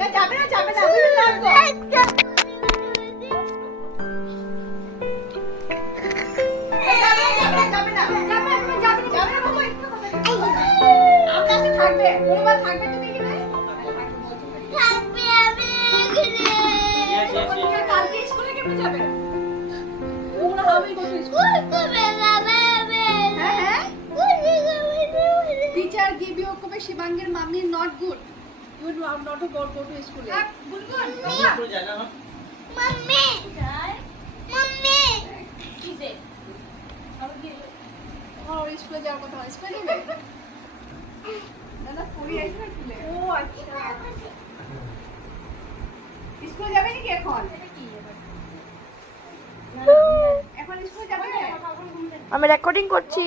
না যাবে না যাবে না তুমি লাগো যাবে না বাবা একটু কথা আপনার কাছে থাকবে পরিবার থাকবে তুমি এখানে থাকবে আমি এখানে কালকে স্কুলে কেমনে যাবে ওগুলো হাওয়াই গো স্কুল স্কুল কবে যাবে হ্যাঁ Teacher give you a Shivangi's mommy not good. You are not to go to school. Bulbul school যায় না মাম্মি মাম্মি কিসে और स्कूल যাওয়ার কথা স্কুল যাবে দাদা পড়ি আসবে স্কুলে ও আচ্ছা স্কুল যাবে নাকি এখন এখন স্কুল যাবে না আমি রেকর্ডিং করছি।